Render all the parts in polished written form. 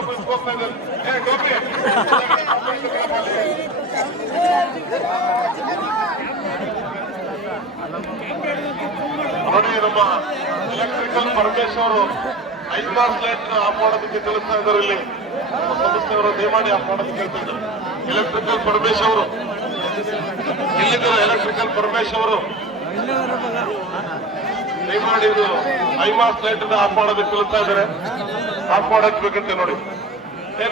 ಬಾಬು ಇಸ್ಕೊಳ್ತಾ ಇದ್ದಾರೆ. ಗೋಪಿ ನೋಡಿ, ನಮ್ಮ ಎಲೆಕ್ಟ್ರಿಕಲ್ ಪರಮೇಶ್ ಅವರು 5 ಮಾರ್ಕ್ಸ್ ಲೈಟ್ ಆಫ್ ಮಾಡೋದಕ್ಕೆ ತಿಳಿಸ್ತಾ ಇದ್ದಾರೆ. ಇಲ್ಲಿ ಸಂಸ್ಥೆಯವರು ದಯಮಾಡಿ ಆಫ್ ಮಾಡೋದಕ್ಕೆ ಹೇಳ್ತಾ ಇದ್ದಾರೆ. ಎಲೆಕ್ಟ್ರಿಕಲ್ ಪರಮೇಶ್ ಅವರು ಎಲ್ಲಿದ್ದಾರೆ? ಎಲೆಕ್ಟ್ರಿಕಲ್ ಪರಮೇಶ್ ಅವರು ದಯಮಾಡಿ ಇದು 5 ಮಾರ್ಕ್ಸ್ ಲೈಟ್ ಆಫ್ ಮಾಡೋದಕ್ಕೆ ತಿಳಿಸ್ತಾ ಇದ್ದಾರೆ. ಆಫ್ ಮಾಡಕ್ ಬೇಕಂತೆ ನೋಡಿ.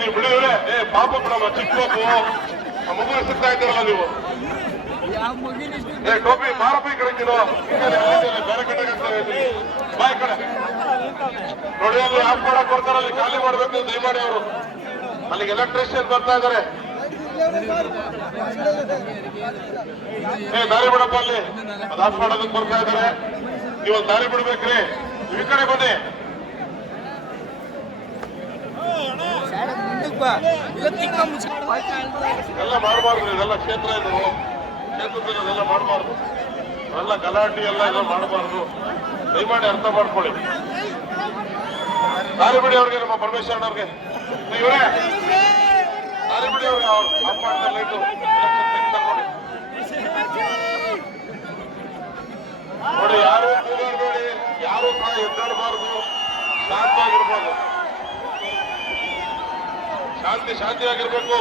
ನೀವು ಬಿಡಿದ್ರೆ ಪಾಪ ಬಿಡಮ್ಮ, ಚಿಕ್ಕ ಪಾಪು ಮಗು ಸಿಗ್ತಾ ಇದ್ದೀರಲ್ಲ ನೀವು. ಟೋಪಿ ಬಾರಪ್ಪ ಈ ಕಡೆ ಬೇರೆ ಕಡೆ ಬಾಯ್ ಕಡೆ ನೋಡಿ. ಅಲ್ಲಿ ಆಫ್ ಮಾಡಕ್ ಬರ್ತಾರೆ, ಅಲ್ಲಿ ಖಾಲಿ ಮಾಡ್ಬೇಕು ದಯಮಾಡಿ ಅವರು. ಅಲ್ಲಿಗೆ ಎಲೆಕ್ಟ್ರಿಷಿಯನ್ ಬರ್ತಾ ಇದ್ದಾರೆ. ದಾರಿ ಬಿಡಪ್ಪ, ಅಲ್ಲಿ ಅದು ಆಫ್ ಮಾಡೋದಕ್ಕೆ ಬರ್ತಾ ಇದ್ದಾರೆ. ನೀವು ದಾರಿ ಬಿಡ್ಬೇಕ್ರಿ. ಈ ಕಡೆ ಬನ್ನಿ. ಎಲ್ಲ ಮಾಡಬಾರ್ದು, ಇದೆಲ್ಲ ಕ್ಷೇತ್ರ ಇದು. ಕ್ಷೇತ್ರದಲ್ಲ ಮಾಡಬಾರ್ದು, ಎಲ್ಲ ಗಲಾಟೆ ಎಲ್ಲ ಎಲ್ಲ ಮಾಡಬಾರ್ದು. ದಯಮಾಡಿ ಅರ್ಥ ಮಾಡ್ಕೊಳ್ಳಿ. ದಾರಿ ಬಿಡಿ ಅವ್ರಿಗೆ, ನಮ್ಮ ಪರಮೇಶ್ವರನ್ ಅವ್ರಿಗೆ. ಇವರೇ ದಾರಿ ಬಿಡಿ ಅವ್ರಿಗೆ. ಅವ್ರು ಆಫ್ ಮಾಡ್ತಾರೆ ಲೈಟು. ನೋಡಿ, ಯಾರು ಕೂಗಾಡಬೇಡಿ, ಯಾರು ಸಹ ಎದ್ದಾಡಬಾರ್ದು, ಶಾಂತವಾಗಿರ್ಬಾರ್ದು. ಶಾಂತಿಯಾಗಿರ್ಬೇಕು.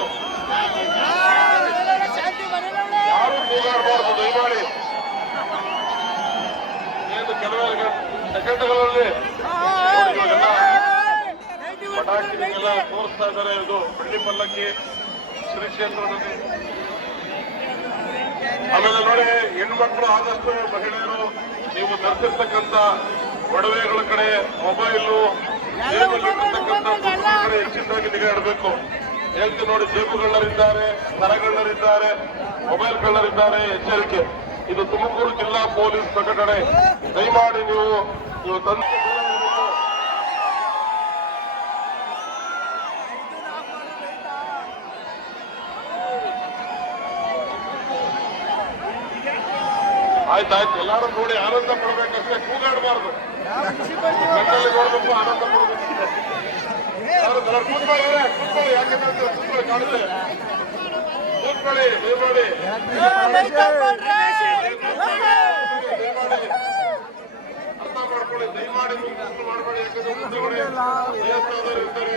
ಯಾರು ಕೂಗಾಡಬಾರ್ದು ದಯಮಾಡಿ. ಏನು ಕೆಲವರಿಗೆ ಸೆಕೆಂಡ್ಗಳಲ್ಲಿ ಪಟಾಕಿಗೆಲ್ಲ ತೋರಿಸ್ತಾ ಇದ್ದಾರೆ. ಇದು ಬೆಳ್ಳಿ ಪಲ್ಲಕ್ಕಿ ಶ್ರೀ ಕ್ಷೇತ್ರದಲ್ಲಿ. ಆಮೇಲೆ ನೋಡಿ, ಹೆಣ್ಮಕ್ಳು ಆದಷ್ಟು ಮಹಿಳೆಯರು ನೀವು ಧರಿಸಿರ್ತಕ್ಕಂಥ ಒಡವೆಗಳ ಕಡೆ, ಮೊಬೈಲು, ಜೇಬಲ್ಲಿರ್ತಕ್ಕಂಥ ಕಡೆ ಹೆಚ್ಚಿನದಾಗಿ ನಿಗಾ ಇಡಬೇಕು. ಹೇಳ್ತೀನಿ ನೋಡಿ, ಜೇಬುಗಳರಿದ್ದಾರೆ, ಸರಗಳರಿದ್ದಾರೆ, ಮೊಬೈಲ್ ಕಳ್ಳರಿದ್ದಾರೆ. ಎಚ್ಚರಿಕೆ. ಇದು ತುಮಕೂರು ಜಿಲ್ಲಾ ಪೊಲೀಸ್ ಪ್ರಕಟಣೆ. ದಯಮಾಡಿ ನೀವು ತಂದೆ ಆಯ್ತಾಯ್ತು. ಎಲ್ಲಾರು ನೋಡಿ ಆನಂದ ಪಡ್ಬೇಕಷ್ಟೇ, ಕೂಗಾಡಬಾರ್ದು. ಕಣ್ಣಲ್ಲಿ ನೋಡ್ಬೇಕು, ಆನಂದ ಪಡ್ಬೇಕು. ಕೂತ್ಕೊಳ್ಳಿ, ಯಾಕೆಂದ್ರೆ ಕೂತ್ಕೊಳ್ಳಿ, ಕಾಣುತ್ತೆ. ಕೂತ್ಕೊಳ್ಳಿ, ದಯಮಾಡಿ ಅರ್ಥ ಮಾಡ್ಕೊಳ್ಳಿ. ದಯಮಾಡಿ ಮಾಡಬೇಡಿ, ಯಾಕಂದ್ರೆ ಮುಂದೆಗಡೆ ವಯಸ್ಸಾದವರು ಇರ್ತಾರೆ,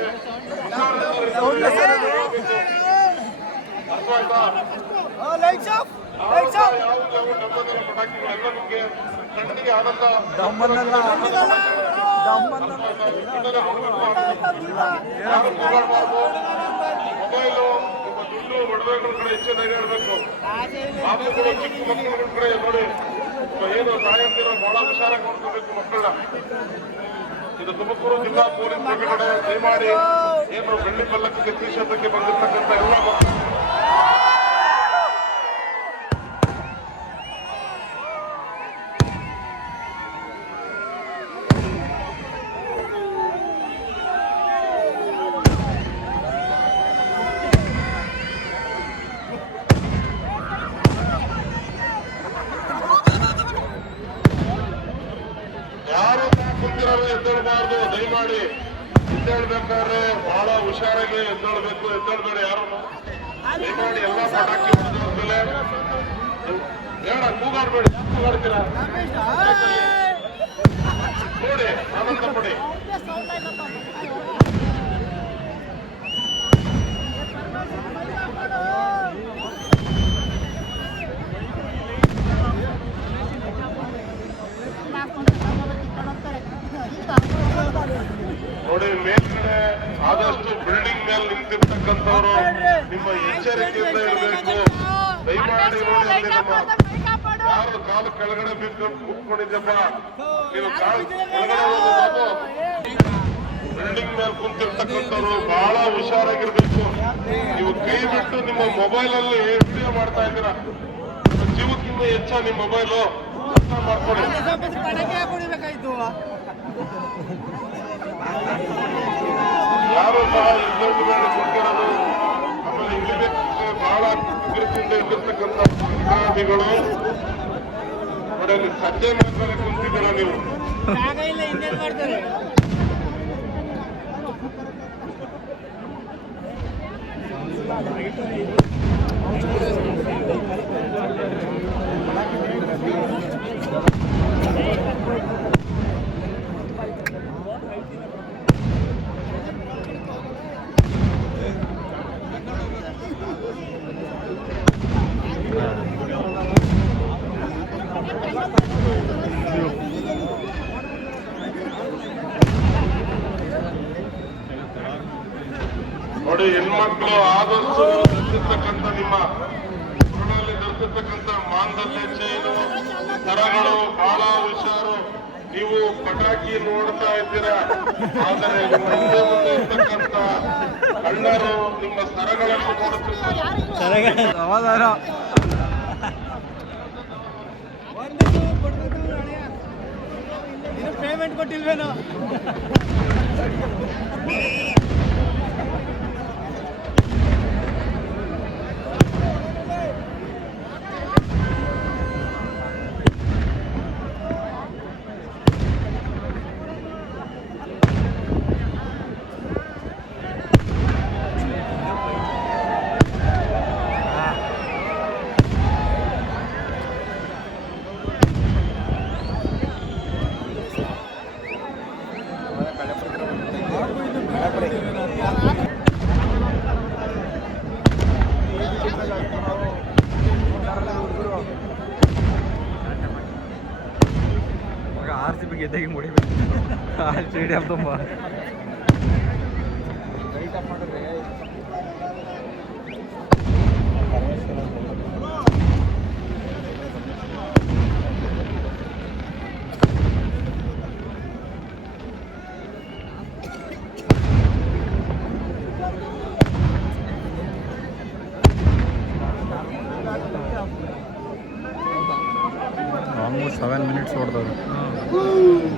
ಅರ್ಥ ಆಯ್ತಾ? ಯಾವುದೆಲ್ಲ ಡಬ್ಬದಲ್ಲ ಪಟಾಕಿಗಳೆಲ್ಲ ನಿಮ್ಗೆ ಕಣ್ಣಿಗೆ ಆನಂದ. ಯಾರು ಕೂಗಾಡಬಾರ್ದು. ಮೊಬೈಲು, ನಿಮ್ಮ ದುಡ್ಡು, ಒಡವೆಗಳ ಕಡೆ ಹೆಚ್ಚು ಧೈರ್ಯ ಇಡಬೇಕು. ಬಾಬುಗಳು, ಚಿಕ್ಕ ಮಕ್ಕಳುಗಳ ಕಡೆ ನೋಡಿ, ಏನು ತಾಯಂದಿರೋ ಬಹಳ ಹುಷಾರಾಗಿ ನೋಡ್ಕೋಬೇಕು ಮಕ್ಕಳನ್ನ. ಇದು ತುಮಕೂರು ಜಿಲ್ಲಾ ಪೊಲೀಸ್ ಪ್ರಕಟಣೆ. ದಯಮಾಡಿ ಏನು ಬೆಳ್ಳಿ ಪಲ್ಲಕ್ಕಿಗೆ ತ್ರಿಶತಕ್ಕೆ ಬಂದಿರ್ತಕ್ಕಂಥ ಎಲ್ಲ ಮಕ್ಕಳು ಎದ್ದೇಳಬಾರ್ದು. ದಯಮಾಡಿ ಎದ್ದೇಳ್ಬೇಕಾದ್ರೆ ಬಹಳ ಹುಷಾರಾಗಿ ಎದ್ದೇಳ್ಬೇಕು. ಎದ್ದೇಳ್ಬೇಡಿ ಯಾರು. ದಯಮಾಡಿ ಎಲ್ಲ ಪಟಾಕಿ ಹೊಡೆದ್ಮೇಲೆ ಬೇಡ, ಕೂಗಾಡ್ಬೇಡಿ. ಕೂಗಾಡ್ತೀರಾ ನೋಡಿ, ಆನಂದ ಪಡಿ. ನೋಡಿ, ಮೇಲ್ಗಡೆ ಆದಷ್ಟು ಬಿಲ್ಡಿಂಗ್ ಮೇಲೆ ನಿಂತಿರ್ತಕ್ಕಂಥವ್ರು ನಿಮ್ಮ ಎಚ್ಚರಿಕೆಯಿಂದ ಇರಬೇಕು. ದಯಮಾಡಿ ನೋಡಿ, ಅಲ್ಲಿ ನಮ್ಮ ಯಾರು ಕಾಲು ಕೆಳಗಡೆ ಬಿದ್ದು ಕೂತ್ಕೊಂಡಿದ್ದಪ್ಪ, ನೀವು ಕಾಲು ಕೆಳಗಡೆ ಹೋಗೋದು. ಬಿಲ್ಡಿಂಗ್ ಮೇಲೆ ಕುಂತಿರ್ತಕ್ಕಂಥವ್ರು ಬಹಳ ಹುಷಾರಾಗಿರ್ಬೇಕು. ನೀವು ಕೈ ಬಿಟ್ಟು ನಿಮ್ಮ ಮೊಬೈಲ್ ಅಲ್ಲಿ ವಿಡಿಯೋ ಮಾಡ್ತಾ ಇದ್ದೀರಾ. ಜೀವಕ್ಕಿಂತ ಹೆಚ್ಚ ನಿಮ್ಮ ಮೊಬೈಲು. ಅರ್ಥ ಮಾಡ್ಕೊಳ್ಳಿ. ಯಾರು ಸಹ ಎದ್ದು ಮೇಲೆ ಕೊಟ್ಟಿರೋದು. ಆಮೇಲೆ ಇಲ್ಲಿ ಬಹಳ ಬಿರುಸಿಂದ ಇಲ್ಲಿರ್ತಕ್ಕಂಥ ಅಧಿಕಾರಿಗಳು ನೋಡಿ, ಅಲ್ಲಿ ಸಜ್ಜೆ ಮಾಡ್ತಾರೆ ಕುಂತಿದ್ದೀರ ನೀವು. ನೋಡಿ, ಹೆಣ್ಮಕ್ಳು ಆದಷ್ಟು ಧರಿಸಿರ್ತಕ್ಕಂಥ ನಿಮ್ಮ ಕೊರಳಲ್ಲಿ ಧರಿಸಿರ್ತಕ್ಕಂಥ ಮಾಂಗಲ್ಯ ಚೈನು ಸರಗಳು ಬಹಳ ಹುಷಾರು. ನೀವು ಪಟಾಕಿ ನೋಡ್ತಾ ಇದ್ದೀರಾ, ಆದರೆ ನಿಮ್ಮ ಹಿಂದೆ ಮುಂದೆ ಇರ್ತಕ್ಕಂಥ ಕಳ್ಳರು ನಿಮ್ಮ ಸರಗಳನ್ನು ನೋಡುತ್ತಿದ್ದಾರೆ. ಪೇಮೆಂಟ್ ಕೊಟ್ಟಿಲ್ವೇನೋ? RCB ಗೆದ್ದಾಗ ಮುಡಿಬೇಕು ಆ ಸ್ಟೇಡಿಯಂ ತುಂಬ ಆಲ್ಮೋಸ್ಟ್ 7 minutes ಹೊಡೆದವು.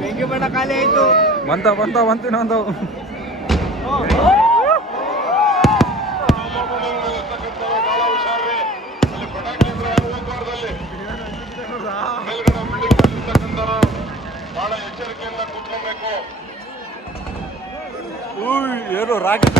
ಬೆಂಕಿ ಬಣ್ಣ ಖಾಲಿ ಆಯ್ತು. ಬಂತ ಇನ್ನೊಂದು ಬಹಳ ಎಚ್ಚರಿಕೆಯಿಂದ ಕೂತ್ಕೊಬೇಕು. ಏನು ರಾಕೆಟ್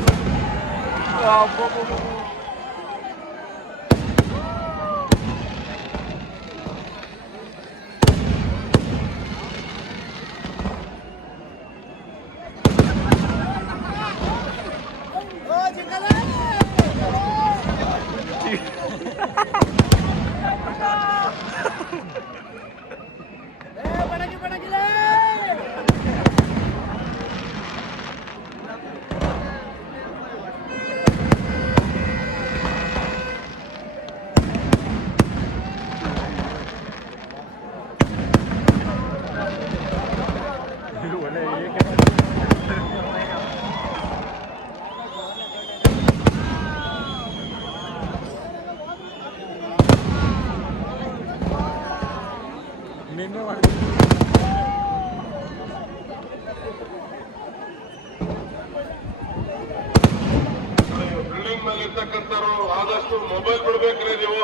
ಬಿಲ್ಡಿಂಗ್ ಮೇಲೆ ಇರ್ತಕ್ಕಂಥವ್ರು ಆದಷ್ಟು ಮೊಬೈಲ್ ಬಿಡ್ಬೇಕ್ರಿ. ನೀವು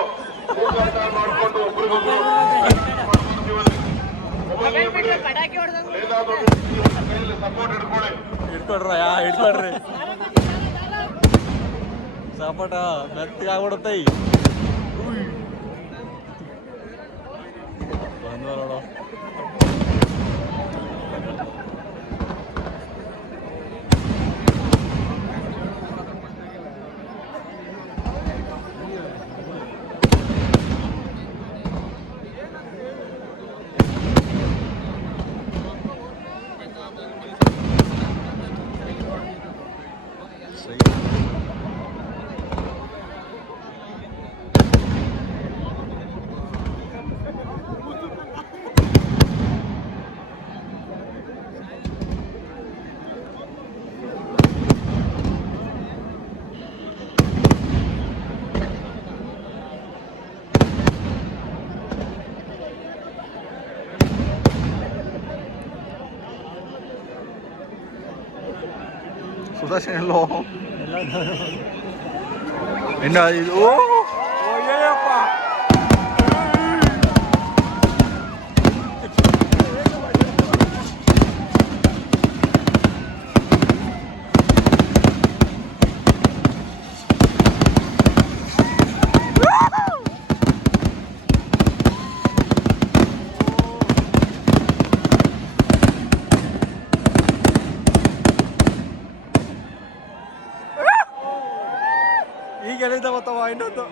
ಊಟ ಮಾಡ್ಕೊಂಡು ಒಬ್ರಿಗೊಬ್ರು ಕೈಯಲ್ಲಿ ಸಪೋರ್ಟ್ ಹಿಡ್ಕೊಳ್ರಿ ಸಪೋಟ ಮೆತ್ತಗೆ ಆಗ್ಬಿಡುತ್ತೈ ನೋಡೋ. ಸುದರ್ಶನ್ ಎಲ್ಲೋ ಇನ್ನು ಇದು ಅಯ್ಯಪ್ಪ ಎಲ್ಲಿಂದ ಬರ್ತಾವ ಇನ್ನೊಂದು